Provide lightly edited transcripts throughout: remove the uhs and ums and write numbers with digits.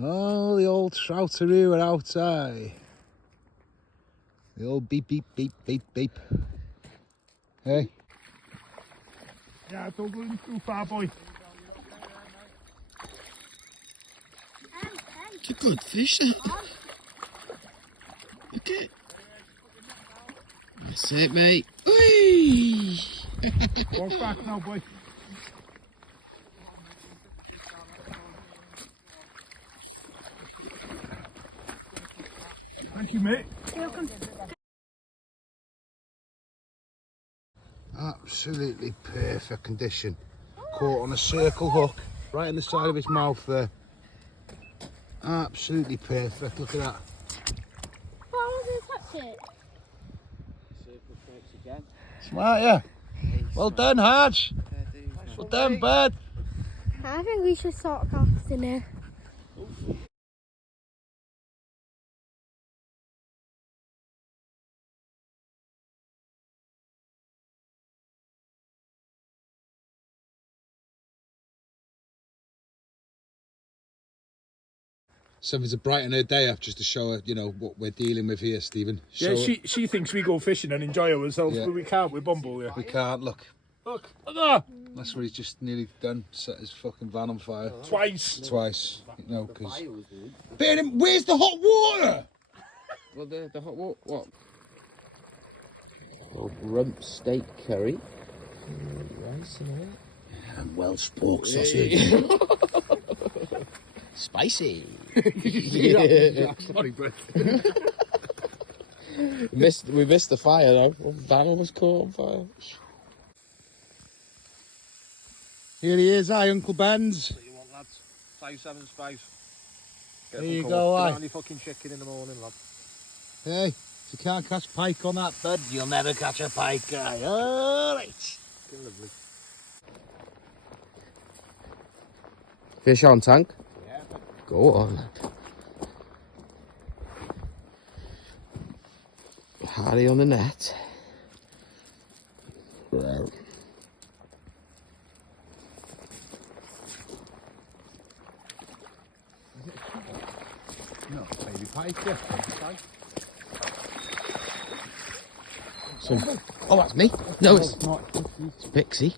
Oh, the old troutaroo are outside. The old beep, beep, beep, beep, beep. Hey? Yeah, don't go too far, boy. It's a good fish, that. Look it. That's it, mate. Whee! Walk back now, boy. Thank you, mate. You're welcome. Absolutely perfect condition. Caught on a circle hook, right in the side of his mouth there. Absolutely perfect, look at that. Why wasn't touch it? Circle perks again. Smart, yeah. Well done, Hodge. Well done, bud. I think we should start casting it. Something to brighten her day up, just to show her, you know, what we're dealing with here, Stephen. Yeah, she thinks we go fishing and enjoy ourselves, Yeah. but we can't. We're bumble, yeah. We can't, look. Look, look at That's what he's just nearly done, set his fucking van on fire. that. Twice. Twice, you know, because... Where's the hot water? Well, the hot what? Oh, rump steak curry. Rice and all. And Welsh pork sausage. Spicy. Sorry, Brett. We missed the fire though. The van was caught on fire. Here he is, Uncle Ben's. What you want, lads? 5-7 spice. There you go, Get on your fucking chicken in the morning, lad. Hey, if you can't catch pike on that bud, you'll never catch a pike guy. All right. Lovely. Fish on tank. Yeah. Go on. Hardy on the net. Right. No, baby pike, yeah. Oh, that's me. No, it's not. Pixie.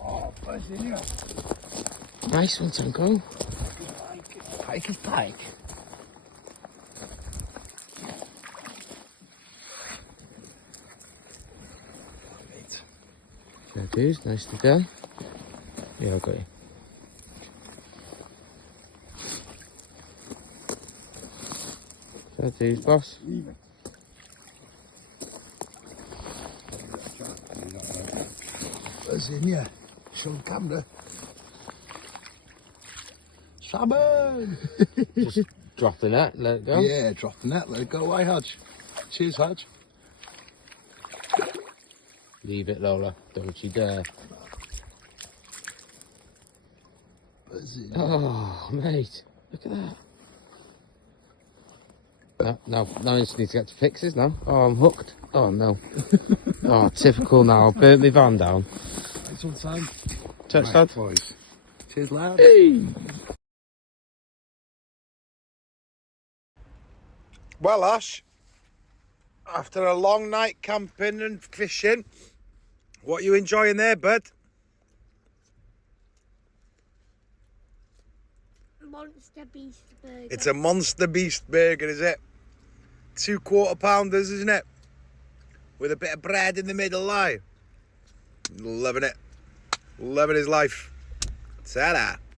Oh, buzzing here. Nice one, Tanko. Pike is pike. Fair dues, nicely done. Yeah, I got you. Fair dues, boss. Buzzing, yeah. Show the camera. Salmon! Just drop the net, let it go. Yeah, drop the net, let it go away, Hodge. Cheers, Hodge. Leave it, Lola. Don't you dare. Buzzing. Oh, mate. Look at that. No, I just need to get to fixes now. Oh, I'm hooked. Oh, no. Oh, typical now. I burnt my van down. Thanks all the time. Touch, Right, Dad. boys. Cheers, lad. Hey! Well, Ash, after a long night camping and fishing, what are you enjoying there, bud? Monster Beast Burger. It's a Monster Beast burger, is it? 2 quarter-pounders, isn't it? With a bit of bread in the middle, like. Loving it. Loving his life. Ta-da.